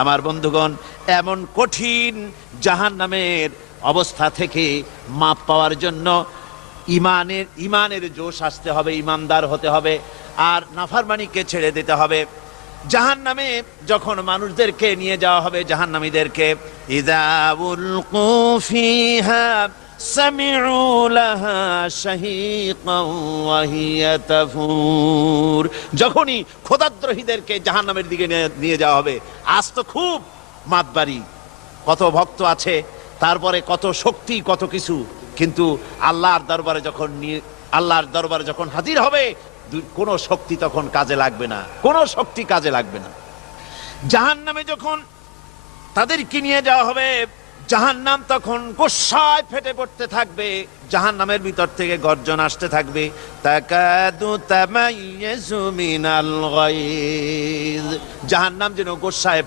আমার বন্ধুগণ, এমন কঠিন জাহান্নামের অবস্থা থেকে মাপ পাওয়ার জন্য ইমানের জোশ আসতে হবে, ইমানদার হতে হবে, আর নাফরমানিকে ছেড়ে দিতে হবে। জাহান্নামে যখন মানুষদেরকে নিয়ে যাওয়া হবে, জাহান্নামীদেরকে, ইযা উলকু ফিহা সামিউ লাহা শাহীকান ওয়া হিয়া তাফুর, যখনই খোদাদ্রোহীদেরকে জাহান্নামের দিকে নিয়ে যাওয়া হবে, আজ তো খুব মাতবাড়ি, কত ভক্ত আছে, তারপরে কত শক্তি, কত কিছু, কিন্তু আল্লাহর দরবারে যখন হাজির হবে, কোনো শক্তি তখন কাজে লাগবে না, কোনো শক্তি কাজে লাগবে না। জাহান্নামে যখন তাদেরকে নিয়ে যাওয়া হবে, জাহান্নাম তখন গোসায় ফেটে পড়তে থাকবে, জাহান্নামের ভিতর থেকে গর্জন আসতে থাকবে, তাকাদু তামাইয়াজু মিনাল গায়জ, জাহান্নাম যেন গোসায়